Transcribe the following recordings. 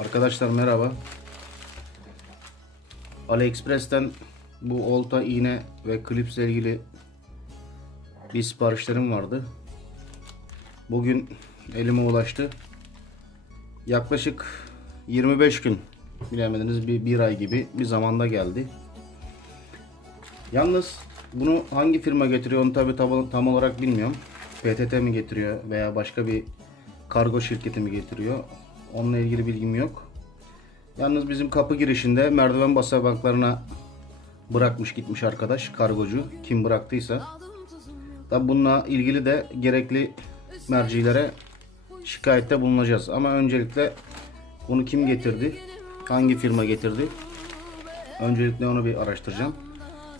Arkadaşlar merhaba. AliExpress'ten bu olta, iğne ve klipsle ilgili bir siparişlerim vardı. Bugün elime ulaştı. Yaklaşık 25 gün bilemediniz bir, bir ay gibi bir zamanda geldi. Yalnız bunu hangi firma getiriyor onu tabi tam, tam olarak bilmiyorum. PTT mi getiriyor veya başka bir kargo şirketi mi getiriyor? Onunla ilgili bilgim yok. Yalnız bizim kapı girişinde merdiven basamaklarına bırakmış gitmiş arkadaş kargocu kim bıraktıysa. Tabi bununla ilgili de gerekli mercilere şikayette bulunacağız. Ama öncelikle bunu kim getirdi? Hangi firma getirdi? Öncelikle onu bir araştıracağım.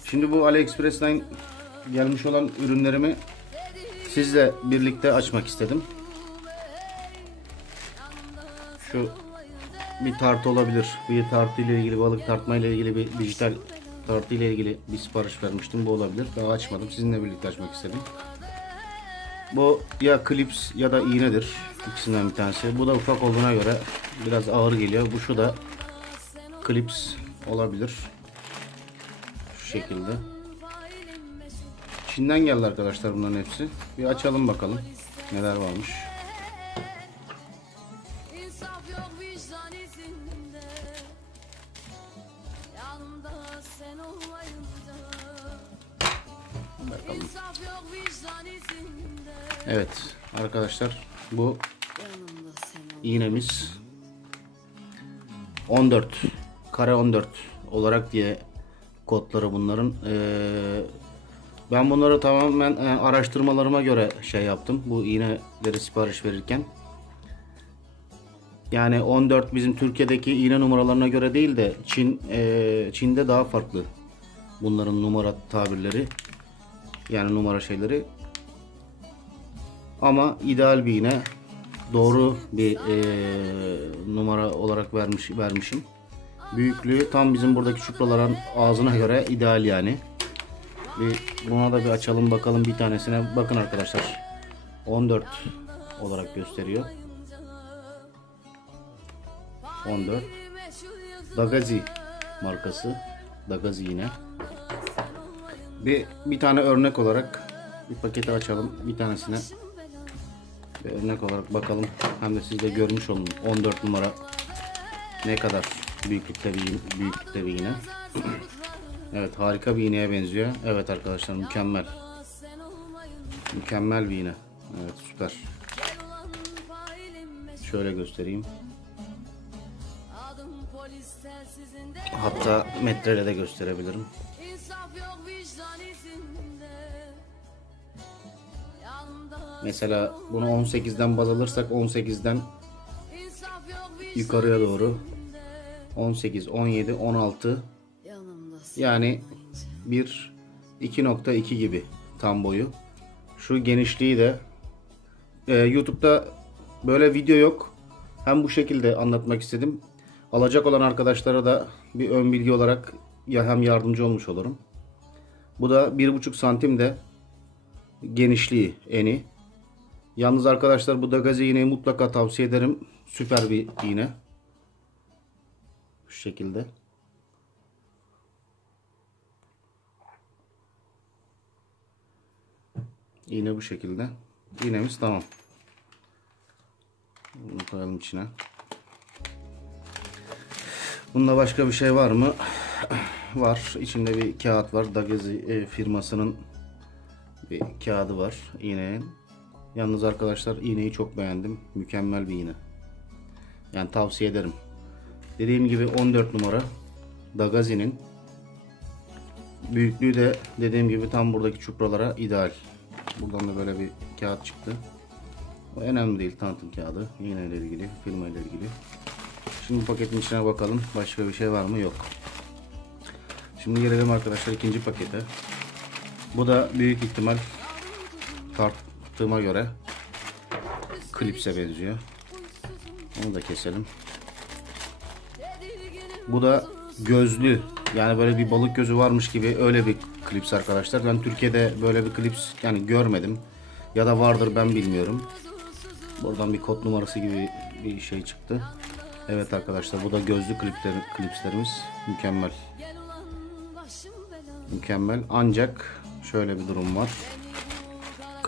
Şimdi bu AliExpress'ten gelmiş olan ürünlerimi sizle birlikte açmak istedim. Şu bir tartı olabilir. Bir tartı ile ilgili balık tartma ile ilgili bir dijital tartı ile ilgili bir sipariş vermiştim. Bu olabilir. Daha açmadım. Sizinle birlikte açmak istedim. Bu ya klips ya da iğnedir. İkisinden bir tanesi. Bu da ufak olduğuna göre biraz ağır geliyor. Bu şu da klips olabilir. Şu şekilde. Çin'den geldi arkadaşlar bunların hepsi. Bir açalım bakalım neler varmış. Evet arkadaşlar bu iğnemiz 14 kare 14 olarak diye kodları bunların. Ee, ben bunları tamamen e, araştırmalarıma göre şey yaptım bu iğneleri sipariş verirken. Yani 14 bizim Türkiye'deki iğne numaralarına göre değil de Çin e, Çin'de daha farklı bunların numara tabirleri yani numara şeyleri ama ideal bir iğne doğru bir e, numara olarak vermiş vermişim. Büyüklüğü tam bizim buradaki çupraların ağzına göre ideal yani. Bir, buna da bir açalım bakalım bir tanesine. Bakın arkadaşlar. 14 olarak gösteriyor. 14. Dagazi markası. Dagazi yine. Bir, bir tane örnek olarak bir paketi açalım. Bir tanesine bir örnek olarak bakalım. Hem de siz de görmüş olun. 14 numara ne kadar büyüklükte bir büyüklükte bir iğne. evet harika bir iğneye benziyor. Evet arkadaşlar mükemmel. Mükemmel bir iğne. Evet süper. Şöyle göstereyim. Hatta metreyle de gösterebilirim. Mesela bunu 18'den baz alırsak 18'den İnsaf yok vicdan yukarıya doğru 18, 17, 16 Yanımda Yani bir 2.2 gibi tam boyu. Şu genişliği de Ee, YouTube'da böyle video yok. Hem bu şekilde anlatmak istedim. Alacak olan arkadaşlara da bir ön bilgi olarak ya hem yardımcı olmuş olurum. Bu da 1.5 santim de genişliği eni. Yalnız arkadaşlar bu Dagazi iğneyi mutlaka tavsiye ederim. Süper bir iğne. Şu şekilde. İğne bu şekilde. İğnemiz tamam. Bunu koyalım içine. Bunda başka bir şey var mı? var. İçinde bir kağıt var. Dagazi e, firmasının bir kağıdı var iğnenin. Yalnız arkadaşlar iğneyi çok beğendim. Mükemmel bir iğne. Yani tavsiye ederim. Dediğim gibi 14 numara Dagazi'nin büyüklüğü de dediğim gibi tam buradaki çupralara ideal. Buradan da böyle bir kağıt çıktı. O önemli değil tanıtım kağıdı. Yine ile ilgili, firma ile ilgili. Şimdi paketin içine bakalım. Başka bir şey var mı? Yok. Şimdi gelelim arkadaşlar ikinci pakete. Bu da büyük ihtimal tarttığıma göre klipse benziyor. Onu da keselim. Bu da gözlü. Yani böyle bir balık gözü varmış gibi öyle bir klips arkadaşlar. Ben Türkiye'de böyle bir klips yani görmedim. Ya da vardır ben bilmiyorum. Buradan bir kod numarası gibi bir şey çıktı. Evet arkadaşlar bu da gözlü klipler, klipslerimiz mükemmel. Mükemmel ancak şöyle bir durum var.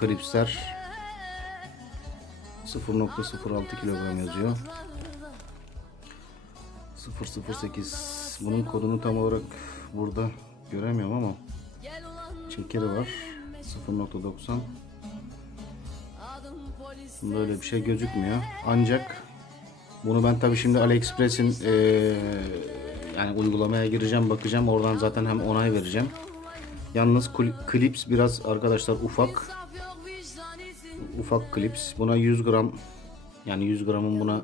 Klipsler 0.06 kilogram yazıyor. 008 bunun kodunu tam olarak burada göremiyorum ama çekeri var. 0.90 adım polis böyle bir şey gözükmüyor. Ancak bunu ben tabi şimdi AliExpress'in eee, yani uygulamaya gireceğim bakacağım. Oradan zaten hem onay vereceğim. Yalnız kli- klips biraz arkadaşlar ufak ufak klips. Buna 100 gram yani 100 gramın buna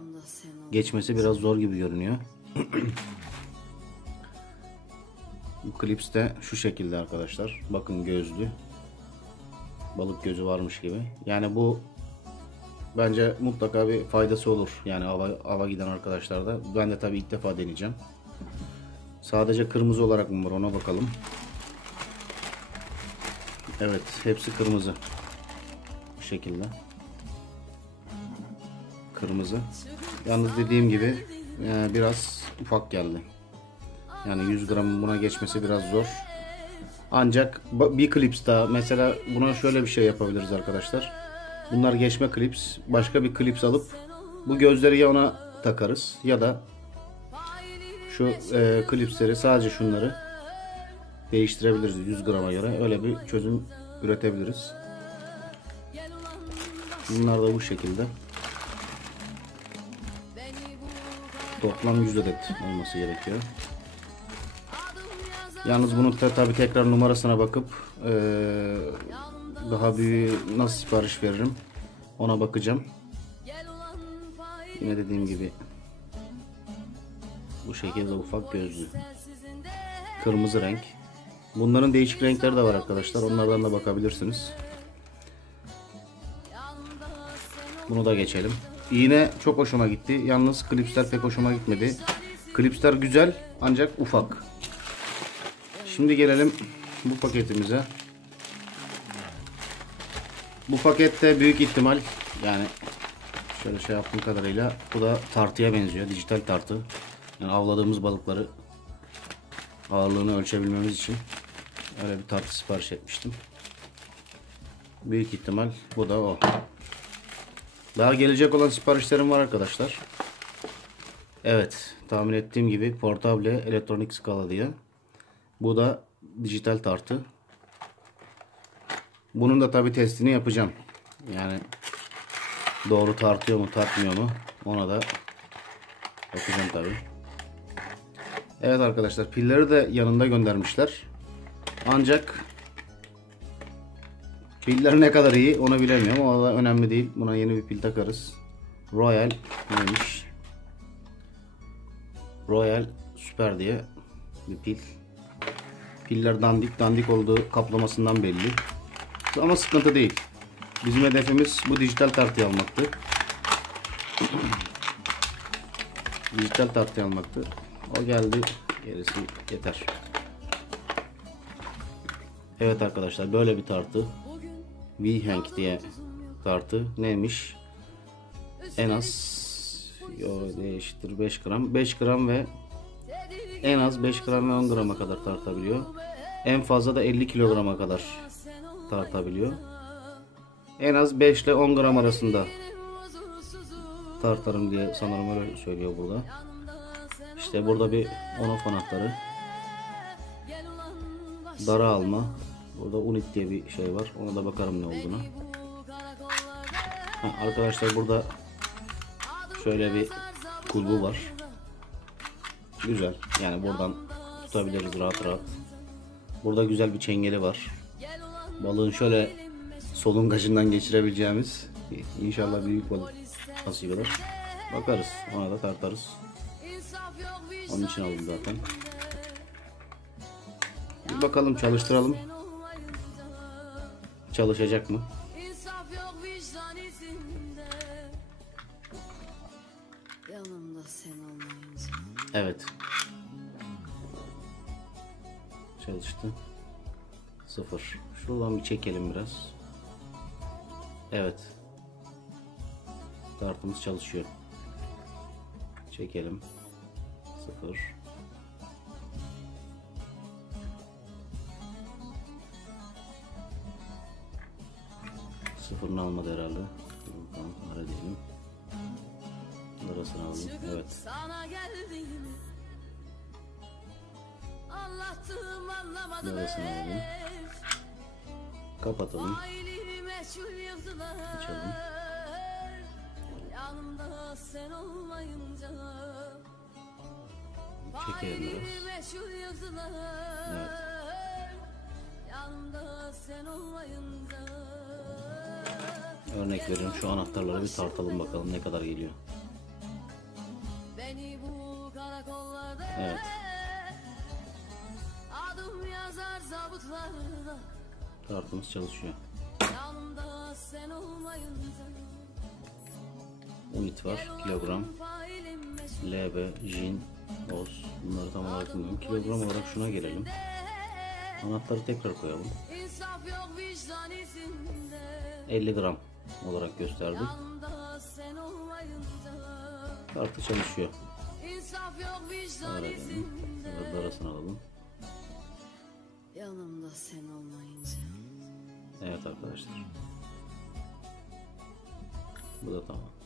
geçmesi biraz zor gibi görünüyor. Bu klips de şu şekilde arkadaşlar. Bakın gözlü. Balık gözü varmış gibi. Yani bu bence mutlaka bir faydası olur. Yani ava, ava giden arkadaşlarda ben de tabii ilk defa deneyeceğim. Sadece kırmızı olarak mı var? Ona bakalım. Evet hepsi kırmızı şekilde kırmızı yalnız dediğim gibi e, biraz ufak geldi yani 100 gram buna geçmesi biraz zor ancak bir klips daha mesela buna şöyle bir şey yapabiliriz arkadaşlar. Bunlar geçme klips. Başka bir klips alıp bu gözleri ya ona takarız ya da şu e, klipsleri sadece şunları değiştirebiliriz 100 grama göre. Öyle bir çözüm üretebiliriz. Bunlar da bu şekilde. Toplam 100 adet olması gerekiyor. Yalnız bunun tabi tekrar numarasına bakıp e, daha büyüğü nasıl sipariş veririm ona bakacağım. Yine dediğim gibi bu şekilde ufak gözlü. Kırmızı renk. Bunların değişik renkleri de var arkadaşlar. Onlardan da bakabilirsiniz. Bunu da geçelim. İğne çok hoşuma gitti. Yalnız klipsler pek hoşuma gitmedi. Klipsler güzel ancak ufak. Şimdi gelelim bu paketimize. Bu pakette büyük ihtimal yani şöyle şey yaptığım kadarıyla bu da tartıya benziyor. Dijital tartı. Yani avladığımız balıkları ağırlığını ölçebilmemiz için öyle bir tartı sipariş etmiştim. Büyük ihtimal bu da o. Daha gelecek olan siparişlerim var arkadaşlar. Evet, tahmin ettiğim gibi portable elektronik skala diye. Bu da dijital tartı. Bunun da tabi testini yapacağım. Yani doğru tartıyor mu tartmıyor mu ona da bakacağım tabi. Evet arkadaşlar pilleri de yanında göndermişler. Ancak Piller ne kadar iyi onu bilemiyorum. O da önemli değil. Buna yeni bir pil takarız. Royal neymiş? Royal Super diye bir pil. Piller dandik dandik olduğu kaplamasından belli. Ama sıkıntı değil. Bizim hedefimiz bu dijital tartıyı almaktı. dijital tartıyı almaktı. O geldi. Gerisi yeter. Evet arkadaşlar böyle bir tartı. V-Hank diye tartı neymiş? En az yo değiştir 5 gram 5 gram ve en az 5 gram ve 10 grama kadar tartabiliyor. En fazla da 50 kilograma kadar tartabiliyor. En az 5 ile 10 gram arasında tartarım diye sanırım öyle söylüyor burada. İşte burada bir ulan baş Dara alma. Burada unit diye bir şey var. Ona da bakarım ne karakollarda Ha, arkadaşlar burada şöyle bir kulbu var. Güzel. Yani buradan tutabiliriz rahat rahat. Burada güzel bir çengeli var. Balığın şöyle solungacından geçirebileceğimiz inşallah büyük balık nasip eder. Bakarız. Ona da tartarız. Onun için aldım zaten. Bir bakalım çalıştıralım. Çalışacak mı? insaf yok vicdan izinde yanımda sen olmayınca Evet. Çalıştı. Sıfır. Şuradan bir çekelim biraz. Evet. Tartımız çalışıyor. Çekelim. Sıfır. Sıfırını almadı herhalde. Dur Bakalım ara diyelim. Arasını alayım. Çıkıp Evet. sana geldiğimi Anlattım anlamadılar Neresine alalım? Kapatalım. Açalım. Yanımda sen olmayınca Çekelim biraz. Evet. Yanımda sen olmayınca Örnek veriyorum şu anahtarları bir tartalım bakalım ne kadar geliyor. Evet. Tartımız çalışıyor. Unit var, kilogram, LB, jin, oz. Bunları tam olarak bilmiyorum. Kilogram olarak şuna gelelim. Anahtarı tekrar koyalım. İnsaf yok vicdan izinde 50 gram olarak gösterdi. Yanımda sen olmayınca Kartı çalışıyor. Biraz da arasını alalım. Yanımda sen olmayınca Evet arkadaşlar. Bu da tamam.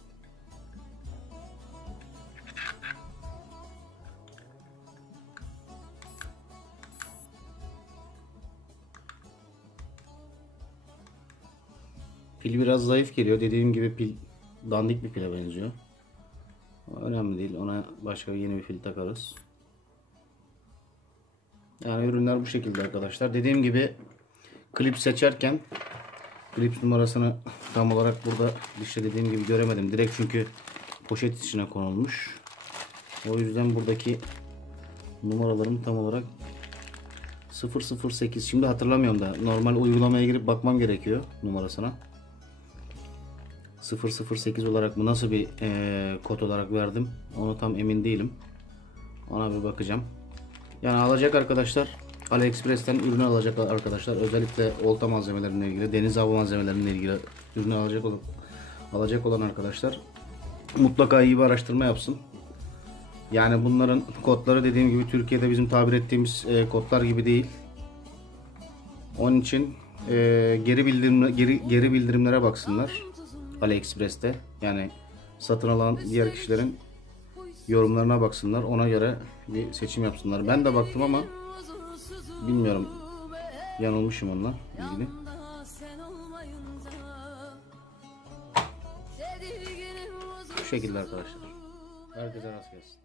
Pil biraz zayıf geliyor. Dediğim gibi pil dandik bir pile benziyor. Ama önemli değil. Ona başka yeni bir pil takarız. Yani ürünler bu şekilde arkadaşlar. Dediğim gibi klip seçerken klip numarasını tam olarak burada işte dediğim gibi göremedim. Direkt çünkü poşet içine konulmuş. O yüzden buradaki numaralarım tam olarak 008 şimdi hatırlamıyorum da normal uygulamaya girip bakmam gerekiyor numarasına. 008 olarak mı nasıl bir eee, kod olarak verdim onu tam emin değilim. Ona bir bakacağım. Yani alacak arkadaşlar AliExpress'ten ürünü alacak arkadaşlar. Özellikle olta malzemeleriyle ilgili, deniz avı malzemeleriyle ilgili ürünü alacak olan alacak olan arkadaşlar mutlaka iyi bir araştırma yapsın. Yani bunların kodları dediğim gibi Türkiye'de bizim tabir ettiğimiz e, kodlar gibi değil. Onun için e, geri bildirim geri geri bildirimlere baksınlar. AliExpress'te yani satın alan diğer kişilerin yorumlarına baksınlar. Ona göre bir seçim yapsınlar. Ben de baktım ama bilmiyorum. Yanılmışım onunla ilgili. Bu şekilde arkadaşlar. Herkese rast gelsin.